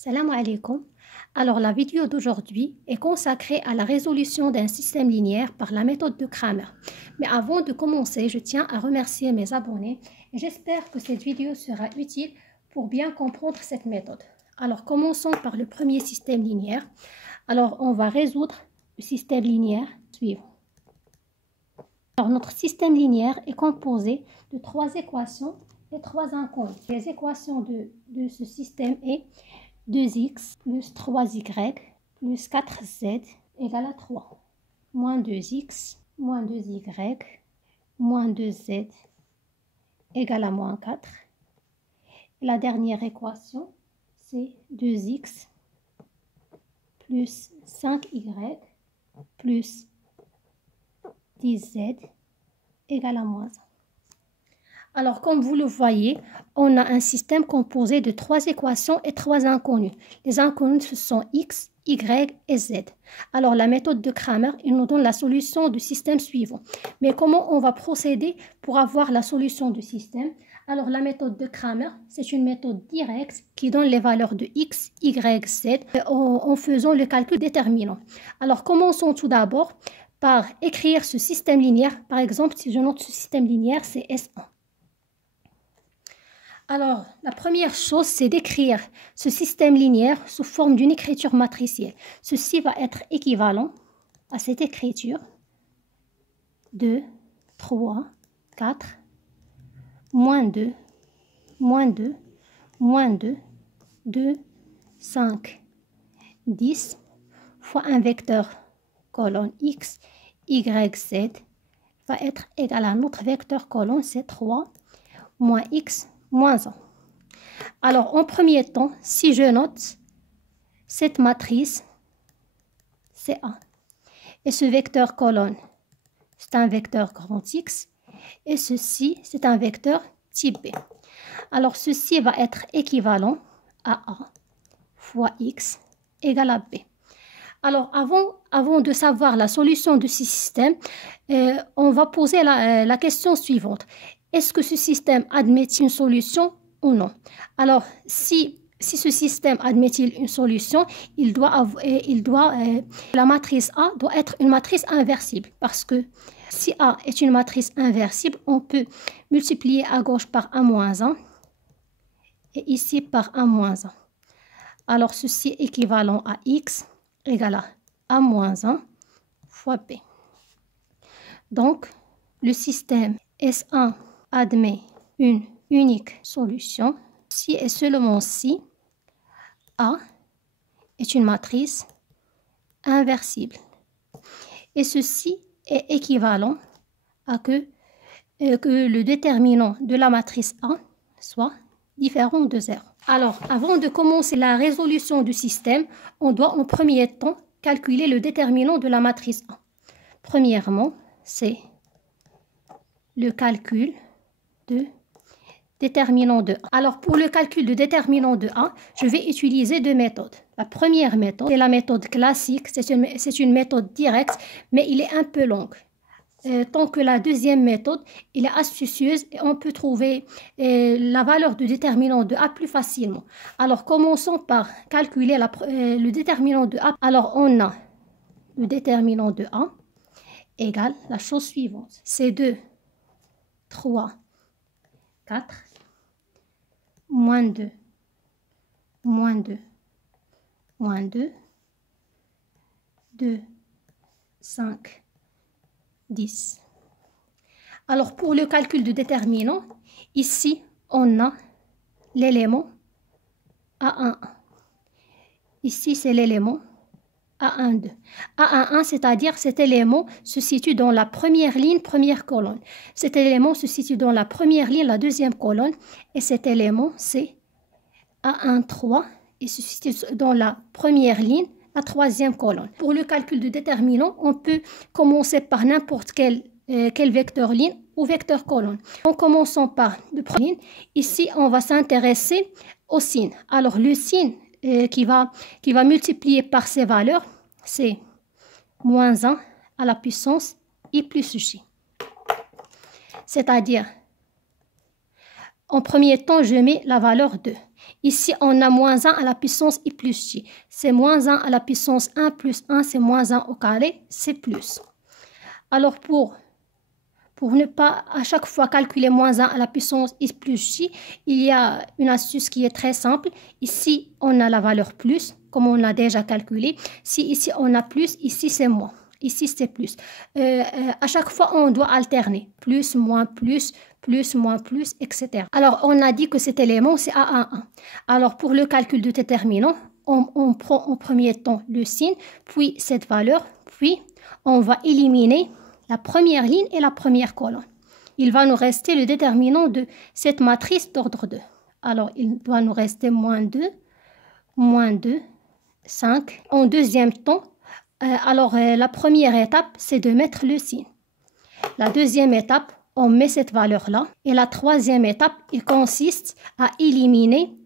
Salam alaikum. Alors la vidéo d'aujourd'hui est consacrée à la résolution d'un système linéaire par la méthode de Cramer. Mais avant de commencer, je tiens à remercier mes abonnés et j'espère que cette vidéo sera utile pour bien comprendre cette méthode. Alors commençons par le premier système linéaire. Alors on va résoudre le système linéaire suivant. Alors notre système linéaire est composé de trois équations et trois inconnues. Les équations de ce système est 2x plus 3y plus 4z égale à 3. Moins 2x moins 2y moins 2z égale à moins 4. La dernière équation, c'est 2x plus 5y plus 10z égale à moins 1. Alors, comme vous le voyez, on a un système composé de trois équations et trois inconnues. Les inconnues, ce sont x, y et z. Alors, la méthode de Cramer, il nous donne la solution du système suivant. Mais comment on va procéder pour avoir la solution du système? Alors, la méthode de Cramer, c'est une méthode directe qui donne les valeurs de x, y, z en faisant le calcul déterminant. Alors, commençons tout d'abord par écrire ce système linéaire. Par exemple, si je note ce système linéaire, c'est S1. Alors, la première chose, c'est d'écrire ce système linéaire sous forme d'une écriture matricielle. Ceci va être équivalent à cette écriture 2, 3, 4, moins 2, moins 2, moins 2, 2, 5, 10, fois un vecteur colonne x, y, z va être égal à notre vecteur colonne, c'est 3, moins x, moins 1. Alors, en premier temps, si je note cette matrice, c'est A. Et ce vecteur colonne, c'est un vecteur grand X. Et ceci, c'est un vecteur type B. Alors, ceci va être équivalent à A fois X égale à B. Alors, avant de savoir la solution de ce système, on va poser la question suivante. Est-ce que ce système admet une solution ou non? Alors, si ce système admet-il une solution, la matrice A doit être une matrice inversible. Parce que si A est une matrice inversible, on peut multiplier à gauche par 1 moins 1 et ici par 1 moins 1. Alors, ceci est équivalent à X égale à A moins 1 fois B. Donc, le système S1 admet une unique solution si et seulement si A est une matrice inversible. Et ceci est équivalent à que le déterminant de la matrice A soit différent de 0. Alors, avant de commencer la résolution du système, on doit en premier temps calculer le déterminant de la matrice A. Premièrement, c'est le calcul de déterminant de A. Alors, pour le calcul de déterminant de A, je vais utiliser deux méthodes. La première méthode, c'est la méthode classique. C'est une méthode directe, mais il est un peu longue. Tant que la deuxième méthode, elle est astucieuse et on peut trouver la valeur de déterminant de A plus facilement. Alors, commençons par calculer le déterminant de A. Alors, on a le déterminant de A égale la chose suivante. C'est 2, 3, 4, moins 2, moins 2, moins 2, 2, 5, 10. Alors, pour le calcul de déterminant, ici, on a l'élément A11. Ici, c'est l'élément A12. A11, c'est-à-dire cet élément se situe dans la première ligne, première colonne. Cet élément se situe dans la première ligne, la deuxième colonne. Et cet élément, c'est A13 et se situe dans la première ligne, la troisième colonne. Pour le calcul de déterminant, on peut commencer par n'importe quel vecteur ligne ou vecteur colonne. En commençant par le premier ligne, ici, on va s'intéresser au signe. Alors, le signe qui va multiplier par ces valeurs, c'est moins 1 à la puissance I plus J. C'est-à-dire, en premier temps, je mets la valeur 2. Ici, on a moins 1 à la puissance i plus j. C'est moins 1 à la puissance 1 plus 1, c'est moins 1 au carré, c'est plus. Alors, pour ne pas à chaque fois calculer moins 1 à la puissance i plus j, il y a une astuce qui est très simple. Ici, on a la valeur plus, comme on l'a déjà calculé. Si ici, on a plus, ici, c'est moins. Ici, c'est plus. À chaque fois, on doit alterner. Plus, moins, plus, moins, plus, etc. Alors, on a dit que cet élément, c'est A1. Alors, pour le calcul de déterminant, on prend en premier temps le signe, puis cette valeur, puis on va éliminer la première ligne et la première colonne. Il va nous rester le déterminant de cette matrice d'ordre 2. Alors, il doit nous rester moins 2, 5. En deuxième temps, la première étape, c'est de mettre le signe. La deuxième étape, on met cette valeur-là. Et la troisième étape, il consiste à éliminer.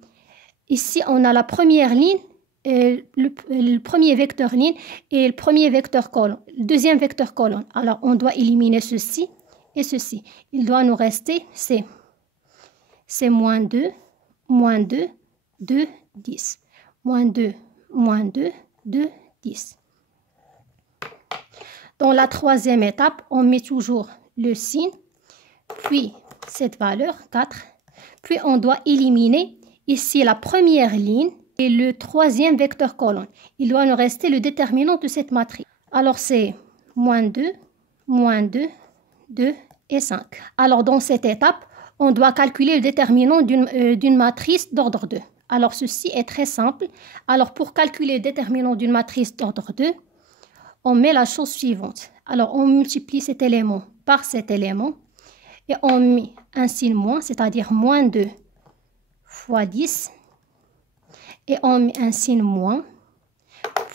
Ici, on a la première ligne, le premier vecteur ligne et le premier vecteur colonne. Le deuxième vecteur colonne. Alors, on doit éliminer ceci et ceci. Il doit nous rester, c'est moins 2, 2, 10. Moins 2, 2, 10. Dans la troisième étape, on met toujours le signe, puis cette valeur, 4. Puis on doit éliminer ici la première ligne et le troisième vecteur colonne. Il doit nous rester le déterminant de cette matrice. Alors c'est moins 2, 2 et 5. Alors dans cette étape, on doit calculer le déterminant d'une matrice d'ordre 2. Alors ceci est très simple. Alors pour calculer le déterminant d'une matrice d'ordre 2, on met la chose suivante. Alors, on multiplie cet élément par cet élément et on met un signe moins, c'est-à-dire moins 2 fois 10. Et on met un signe moins,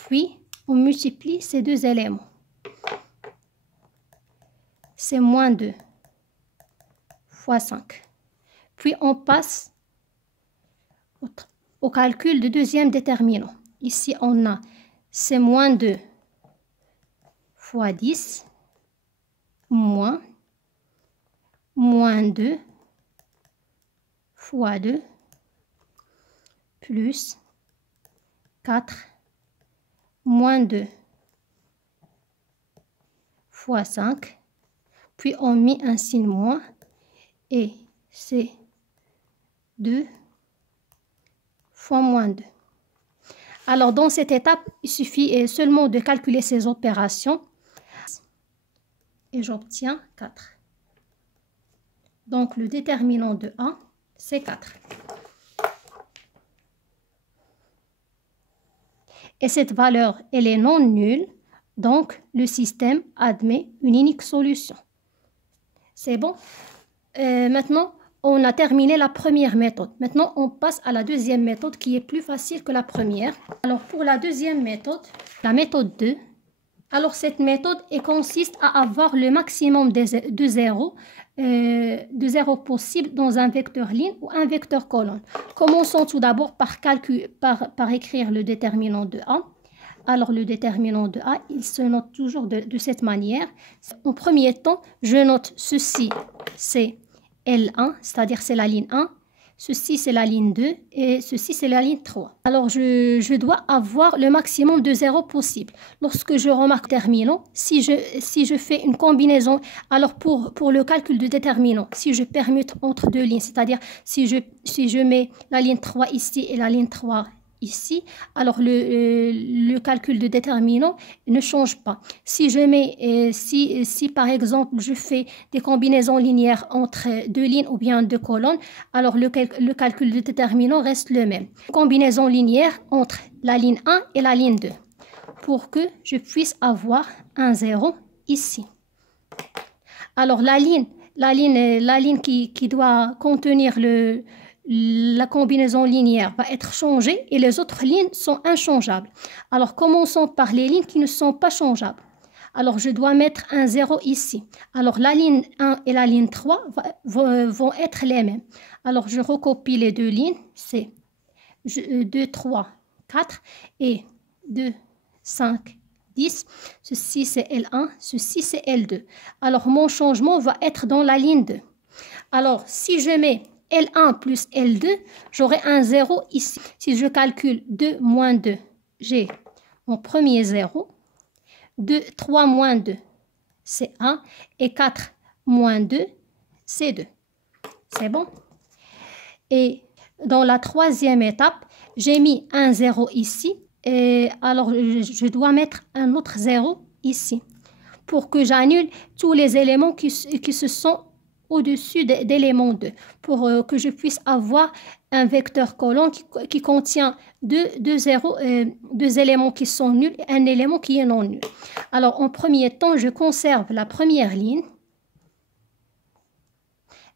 puis on multiplie ces deux éléments. C'est moins 2 fois 5. Puis on passe au calcul du deuxième déterminant. Ici, on a c'est moins 2 fois 10 moins 2 fois 2 plus 4 moins 2 fois 5. Puis on met un signe moins et c'est 2 fois moins 2. Alors dans cette étape, il suffit seulement de calculer ces opérations. Et j'obtiens 4. Donc, le déterminant de A, c'est 4. Et cette valeur, elle est non nulle. Donc, le système admet une unique solution. C'est bon? Maintenant, on a terminé la première méthode. Maintenant, on passe à la deuxième méthode qui est plus facile que la première. Alors, pour la deuxième méthode, la méthode 2, alors cette méthode consiste à avoir le maximum de zéros possible dans un vecteur ligne ou un vecteur colonne. Commençons tout d'abord par écrire le déterminant de A. Alors le déterminant de A, il se note toujours de cette manière. En premier temps, je note ceci, c'est L1, c'est-à-dire c'est la ligne 1. Ceci, c'est la ligne 2 et ceci, c'est la ligne 3. Alors, je dois avoir le maximum de zéros possible. Lorsque je remarque le déterminant, si je fais une combinaison, alors pour le calcul de déterminant, si je permute entre deux lignes, c'est-à-dire si je mets la ligne 3 ici et la ligne 3 ici, alors le calcul de déterminant ne change pas. Si je mets, si par exemple je fais des combinaisons linéaires entre deux lignes ou bien deux colonnes, alors le calcul de déterminant reste le même. Combinaison linéaire entre la ligne 1 et la ligne 2 pour que je puisse avoir un 0 ici. Alors la ligne qui doit contenir la combinaison linéaire va être changée et les autres lignes sont inchangeables. Alors, commençons par les lignes qui ne sont pas changeables. Alors, je dois mettre un 0 ici. Alors, la ligne 1 et la ligne 3 vont être les mêmes. Alors, je recopie les deux lignes. C'est 2, 3, 4 et 2, 5, 10. Ceci, c'est L1. Ceci, c'est L2. Alors, mon changement va être dans la ligne 2. Alors, si je mets L1 plus L2, j'aurai un 0 ici. Si je calcule 2 moins 2, j'ai mon premier 0. 2, 3 moins 2, c'est 1. Et 4 moins 2, c'est 2. C'est bon? Et dans la troisième étape, j'ai mis un 0 ici. Et alors, je dois mettre un autre 0 ici pour que j'annule tous les éléments qui se sont au-dessus d'élément 2 pour que je puisse avoir un vecteur colonne qui contient deux éléments qui sont nuls et un élément qui est non nul. Alors, en premier temps, je conserve la première ligne,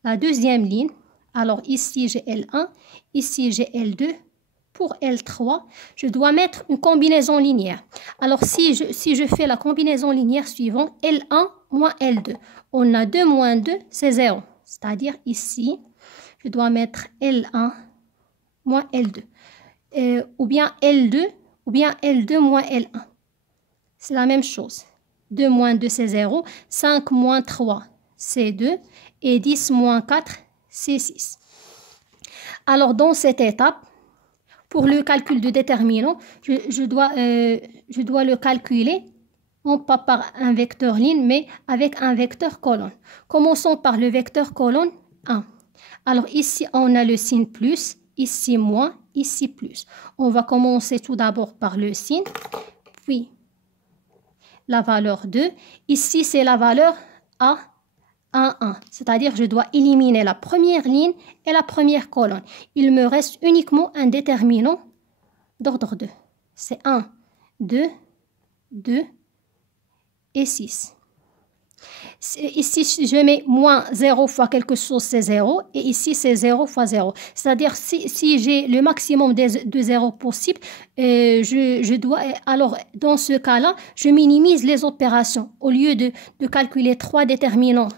la deuxième ligne. Alors, ici, j'ai L1, ici, j'ai L2. Pour L3, je dois mettre une combinaison linéaire. Alors, si je fais la combinaison linéaire suivante, L1 moins L2, on a 2 moins 2, c'est 0. C'est-à-dire ici, je dois mettre L1 moins L2. Ou bien L2, ou bien L2 moins L1. C'est la même chose. 2 moins 2, c'est 0. 5 moins 3, c'est 2. Et 10 moins 4, c'est 6. Alors, dans cette étape, pour le calcul de déterminant, je dois le calculer, non pas par un vecteur ligne, mais avec un vecteur colonne. Commençons par le vecteur colonne 1. Alors ici, on a le signe plus, ici moins, ici plus. On va commencer tout d'abord par le signe, puis la valeur 2. Ici, c'est la valeur A. 1, 1. C'est-à-dire je dois éliminer la première ligne et la première colonne. Il me reste uniquement un déterminant d'ordre 2. C'est 1, 2, 2 et 6. Ici, je mets moins 0 fois quelque chose, c'est 0. Et ici, c'est 0 fois 0. C'est-à-dire, si j'ai le maximum de 0 possible, je dois, alors, dans ce cas-là, je minimise les opérations. Au lieu de calculer 3 déterminants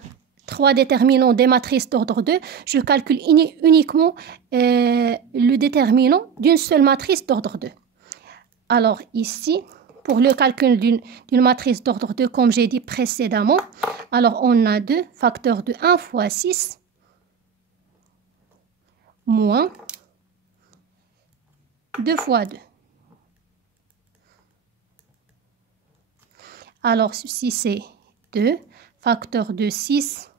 des matrices d'ordre 2, je calcule uniquement le déterminant d'une seule matrice d'ordre 2. Alors ici, pour le calcul d'une matrice d'ordre 2, comme j'ai dit précédemment, alors on a 2 facteurs de 1 fois 6 moins 2 fois 2. Alors ceci c'est 2 facteurs de 6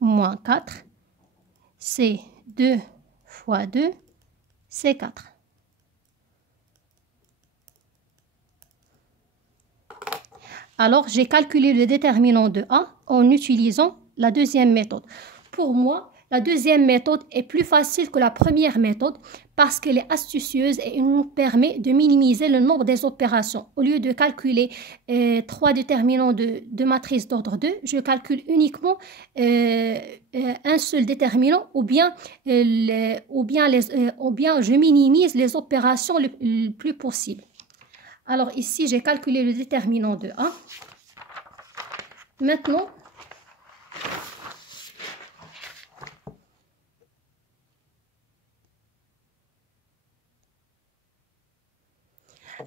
moins 4, c'est 2 fois 2, c'est 4. Alors, j'ai calculé le déterminant de A en utilisant la deuxième méthode. Pour moi, la deuxième méthode est plus facile que la première méthode parce qu'elle est astucieuse et elle nous permet de minimiser le nombre des opérations. Au lieu de calculer 3 déterminants de matrice d'ordre 2, je calcule uniquement un seul déterminant ou bien je minimise les opérations le plus possible. Alors ici, j'ai calculé le déterminant de A. Maintenant,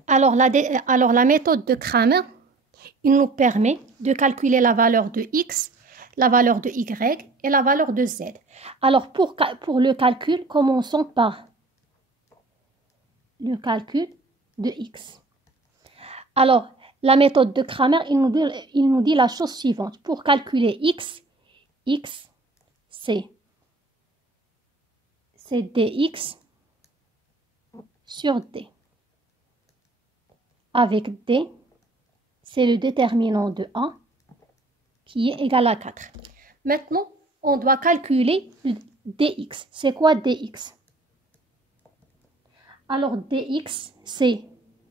alors la méthode de Cramer, il nous permet de calculer la valeur de X, la valeur de Y et la valeur de Z. Alors pour le calcul, commençons par le calcul de X. Alors, la méthode de Cramer, il nous dit la chose suivante. Pour calculer X, c'est dx sur d. Avec d, c'est le déterminant de A qui est égal à 4. Maintenant, on doit calculer dx. C'est quoi dx? Alors, dx, c'est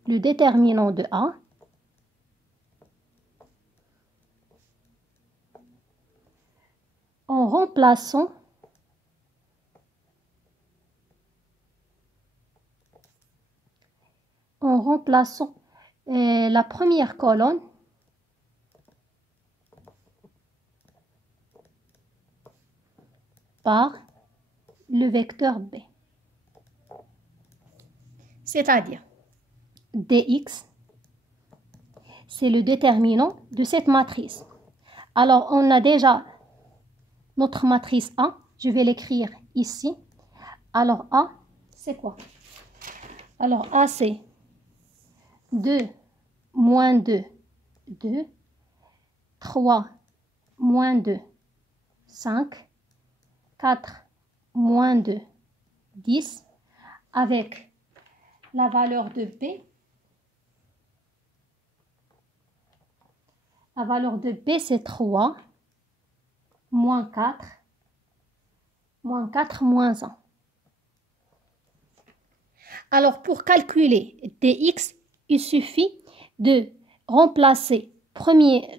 le déterminant de A en remplaçant la première colonne par le vecteur B. C'est-à-dire dx, c'est le déterminant de cette matrice. Alors, on a déjà notre matrice A. Je vais l'écrire ici. Alors A, c'est quoi? Alors A, c'est 2 moins 2, 2. 3 moins 2, 5. 4 moins 2, 10. Avec la valeur de B. La valeur de B, c'est 3 moins 4. Moins 4 moins 1. Alors, pour calculer dx, il suffit de remplacer premier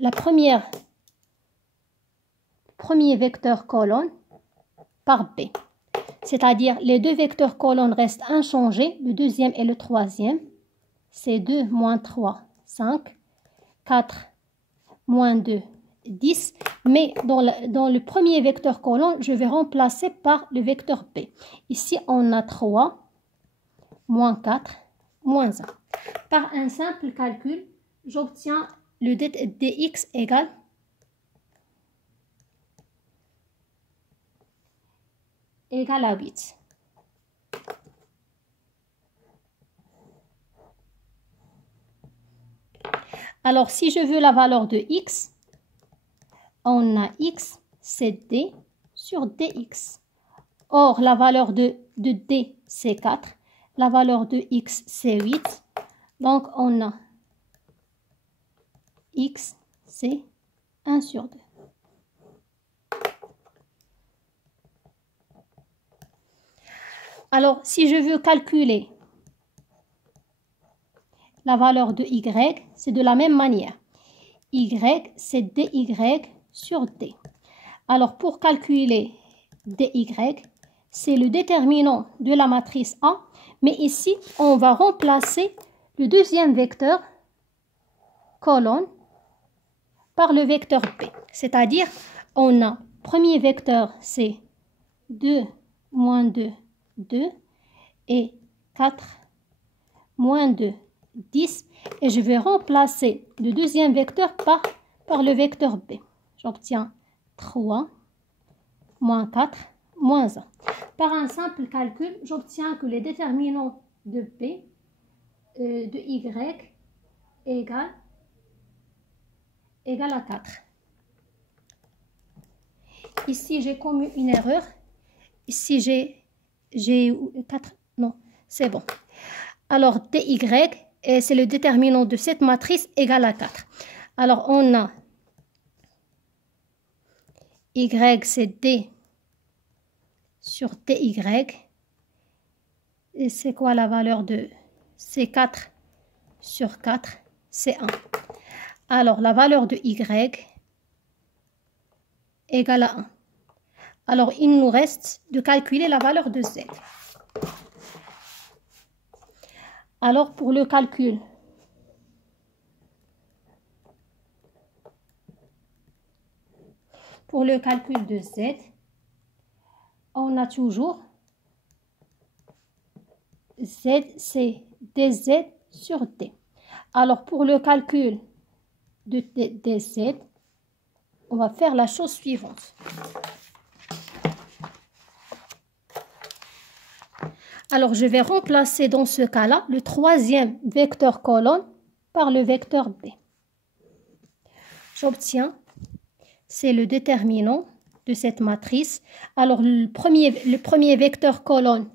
vecteur colonne par B. C'est-à-dire, les deux vecteurs colonnes restent inchangés, le deuxième et le troisième. C'est 2 moins 3, 5. 4 moins 2, 10. Mais dans le premier vecteur colonne, je vais remplacer par le vecteur B. Ici, on a 3 moins 4, moins 1. Par un simple calcul, j'obtiens le dx égale à 8. Alors, si je veux la valeur de x, on a x, c'est d sur dx. Or, la valeur de d, c'est 4. La valeur de x, c'est 8. Donc, on a x, c'est 1 sur 2. Alors, si je veux calculer la valeur de y, c'est de la même manière. Y, c'est dy sur d. Alors, pour calculer dy, c'est le déterminant de la matrice A. Mais ici, on va remplacer le deuxième vecteur colonne par le vecteur B. C'est-à-dire, on a premier vecteur, c'est 2 moins 2, 2. Et 4 moins 2, 10. Et je vais remplacer le deuxième vecteur par le vecteur B. J'obtiens 3 moins 4 moins 1. Par un simple calcul, j'obtiens que les déterminants de B, de Y, égale à 4. Ici, j'ai commis une erreur. Ici, j'ai 4. Non, c'est bon. Alors, dy, c'est le déterminant de cette matrice égal à 4. Alors, on a y, c'est d sur dy. Et c'est quoi la valeur de... C'est 4 sur 4, c'est 1. Alors, la valeur de y égale à 1. Alors, il nous reste de calculer la valeur de z. Alors, pour le calcul, de z, on a toujours z, c'est dz sur d. Alors, pour le calcul de dz, on va faire la chose suivante. Alors, je vais remplacer dans ce cas-là le troisième vecteur colonne par le vecteur B. J'obtiens, c'est le déterminant de cette matrice. Alors, le premier vecteur colonne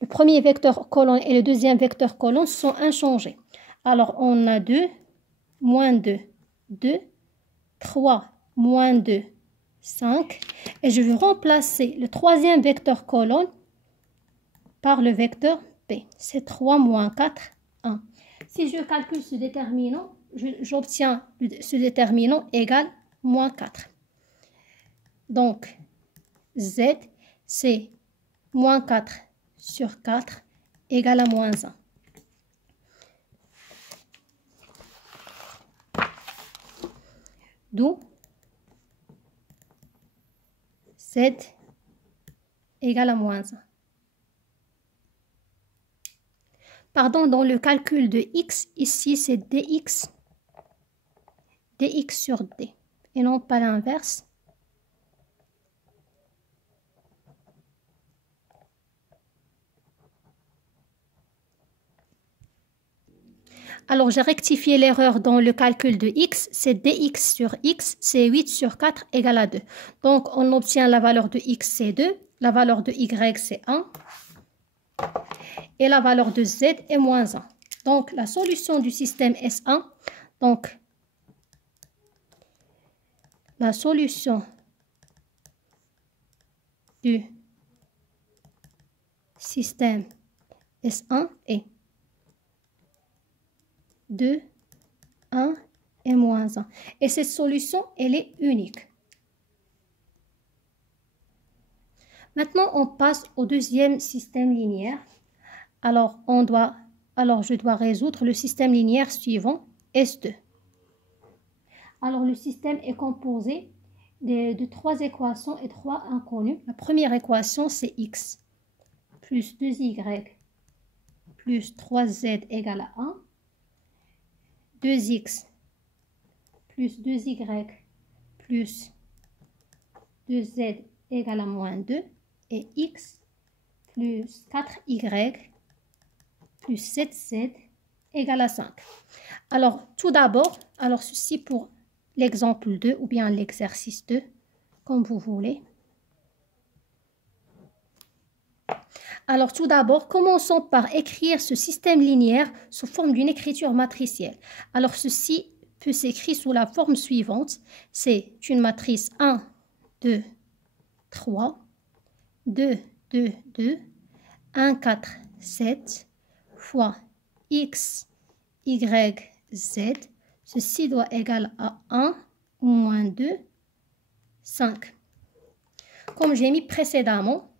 et le deuxième vecteur colonne sont inchangés. Alors, on a 2, moins 2, 2, 3, moins 2, 5. Et je vais remplacer le troisième vecteur colonne par le vecteur B. C'est 3 moins 4, 1. Si je calcule ce déterminant, j'obtiens ce déterminant égal moins 4. Donc, Z, c'est moins 4 sur 4 égale à moins 1. D'où Z égale à moins 1. Pardon, dans le calcul de x, ici c'est dx sur d, et non pas l'inverse. Alors, j'ai rectifié l'erreur dans le calcul de x. C'est dx sur x, c'est 8 sur 4 égale à 2. Donc, on obtient la valeur de x, c'est 2. La valeur de y, c'est 1. Et la valeur de z est moins 1. Donc, la solution du système S1, donc, la solution du système S1 est 2, 1 et moins 1. Et cette solution, elle est unique. Maintenant, on passe au deuxième système linéaire. Alors, je dois résoudre le système linéaire suivant, S2. Alors, le système est composé de 3 équations et 3 inconnues. La première équation, c'est x plus 2y plus 3z égale à 1. 2x plus 2y plus 2z égale à moins 2. Et x plus 4y plus 7z égale à 5. Alors, tout d'abord, ceci pour l'exemple 2 ou bien l'exercice 2, comme vous voulez. Alors, tout d'abord, commençons par écrire ce système linéaire sous forme d'une écriture matricielle. Alors, ceci peut s'écrire sous la forme suivante. C'est une matrice 1, 2, 3, 2, 2, 2, 1, 4, 7, fois x, y, z. Ceci doit égaler à 1 moins 2, 5. Comme j'ai mis précédemment,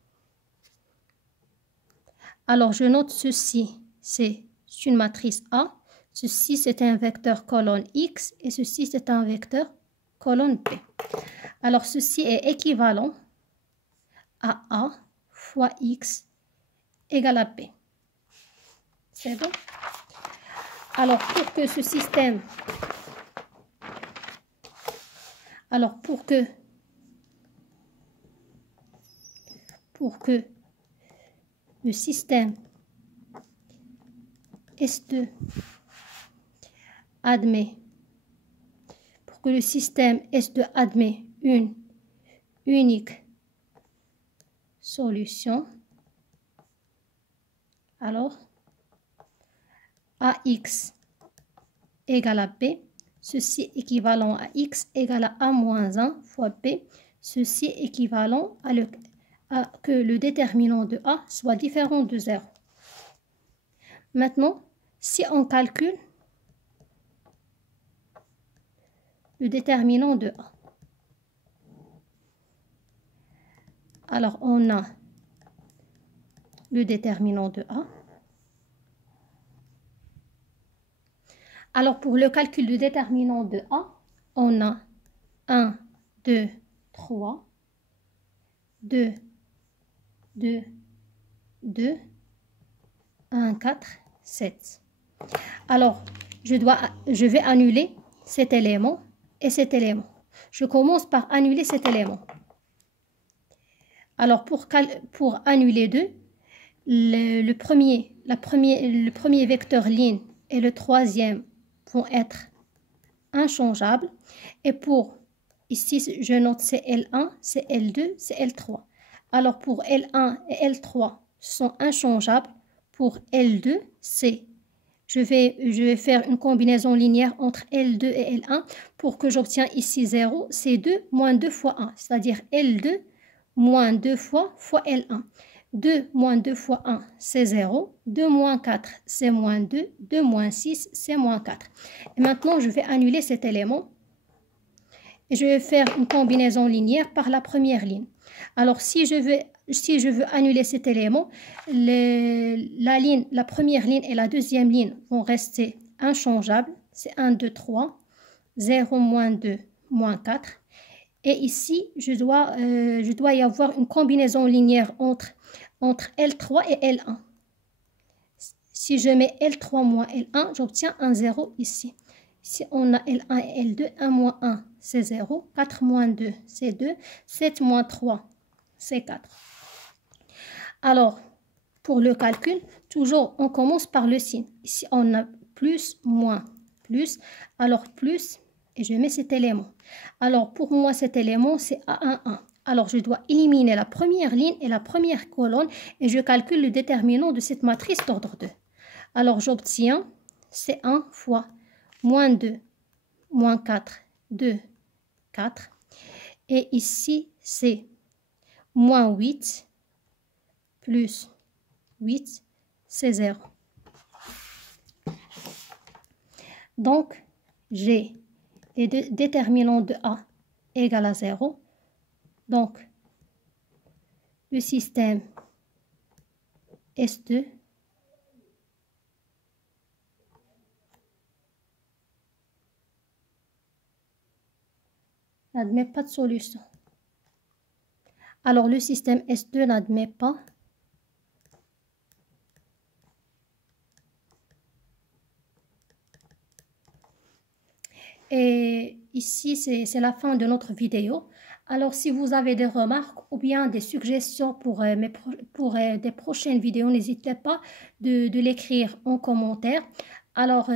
alors je note ceci, c'est une matrice A. Ceci, c'est un vecteur colonne X et ceci, c'est un vecteur colonne B. Alors, ceci est équivalent à A fois X égale à B. C'est bon? Alors, pour que ce système... Alors, pour que le système S2 admet, une unique solution, alors AX égale à B, ceci équivalent à X égale à A moins 1 fois B, ceci équivalent à que le déterminant de A soit différent de 0. Maintenant, si on calcule le déterminant de A, alors on a le déterminant de A. Alors pour le calcul du déterminant de A, on a 1, 2, 3, 2, 2, 2, 1, 4, 7. Alors, je vais annuler cet élément et cet élément. Je commence par annuler cet élément. Alors, pour annuler 2, le premier vecteur ligne et le troisième vont être inchangeables. Et pour, ici, je note c'est L1, c'est L2, c'est L3. Alors, pour L1 et L3 sont inchangeables. Pour L2, je vais faire une combinaison linéaire entre L2 et L1 pour que j'obtienne ici 0. C'est 2 moins 2 fois 1, c'est-à-dire L2 moins 2 fois L1. 2 moins 2 fois 1, c'est 0. 2 moins 4, c'est moins 2. 2 moins 6, c'est moins 4. Et maintenant, je vais annuler cet élément. Et je vais faire une combinaison linéaire par la première ligne. Alors, si je veux annuler cet élément, la première ligne et la deuxième ligne vont rester inchangeables. C'est 1, 2, 3. 0, moins 2, moins 4. Et ici, je dois y avoir une combinaison linéaire entre L3 et L1. Si je mets L3 moins L1, j'obtiens un 0 ici. Ici, on a L1 et L2. 1 moins 1, c'est 0. 4 moins 2, c'est 2. 7 moins 3, c'est 4. Alors, pour le calcul, toujours, on commence par le signe. Ici, on a plus, moins, plus. Alors, plus, et je mets cet élément. Alors, pour moi, cet élément, c'est A11. Alors, je dois éliminer la première ligne et la première colonne et je calcule le déterminant de cette matrice d'ordre 2. Alors, j'obtiens C1 fois moins 2, moins 4, 2, 4. Et ici, c'est moins 8 plus 8, c'est 0. Donc, j'ai les déterminants de A égale à 0. Donc, le système S2 n'admet pas de solution. Alors, le système S2 n'admet pas. Et ici, c'est la fin de notre vidéo. Alors, si vous avez des remarques ou bien des suggestions pour des prochaines vidéos, n'hésitez pas de l'écrire en commentaire. Alors,